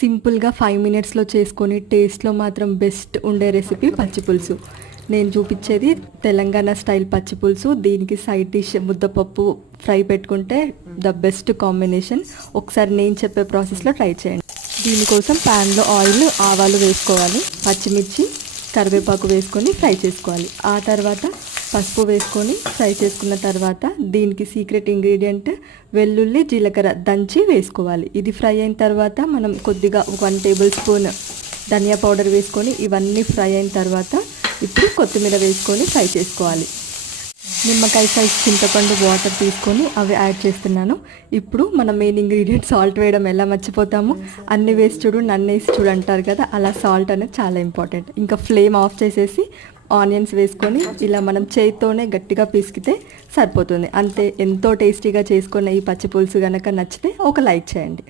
సింపుల్గా ఫైవ్ మినిట్స్లో చేసుకొని టేస్ట్లో మాత్రం బెస్ట్ ఉండే రెసిపీ పచ్చి పులుసు. నేను చూపించేది తెలంగాణ స్టైల్ పచ్చి పులుసు. దీనికి సైడ్ డిష్ ముద్దపప్పు ఫ్రై పెట్టుకుంటే ద బెస్ట్ కాంబినేషన్. ఒకసారి నేను చెప్పే ప్రాసెస్లో ట్రై చేయండి. దీనికోసం ప్యాన్లో ఆయిల్ ఆవాలు వేసుకోవాలి. పచ్చిమిర్చి కరివేపాకు వేసుకొని ఫ్రై చేసుకోవాలి. ఆ తర్వాత పసుపు వేసుకొని ఫ్రై చేసుకున్న తర్వాత దీనికి సీక్రెట్ ఇంగ్రీడియంట్ వెల్లుల్లి జీలకర్ర దంచి వేసుకోవాలి. ఇది ఫ్రై అయిన తర్వాత మనం కొద్దిగా వన్ టేబుల్ స్పూన్ ధనియా పౌడర్ వేసుకొని ఇవన్నీ ఫ్రై అయిన తర్వాత ఇప్పుడు కొత్తిమీర వేసుకొని ఫ్రై చేసుకోవాలి. నిమ్మకాయ సైజ్ చింతపండు వాటర్ తీసుకొని అవి యాడ్ చేస్తున్నాను. ఇప్పుడు మన మెయిన్ ఇంగ్రీడియంట్ సాల్ట్ వేయడం ఎలా మర్చిపోతాము? అన్ని వేసి చూడు నన్ను వేసి చూడు అంటారు కదా అలా సాల్ట్ అనేది చాలా ఇంపార్టెంట్ ఇంకా ఫ్లేమ్ ఆఫ్ చేసేసి ఆనియన్స్ వేసుకొని ఇలా మనం చేతితోనే గట్టిగా పిసికితే సరిపోతుంది. అంతే ఎంతో టేస్టీగా చేసుకున్న ఈ పచ్చి పులుసు కనుక నచ్చితే ఒక లైక్ చేయండి.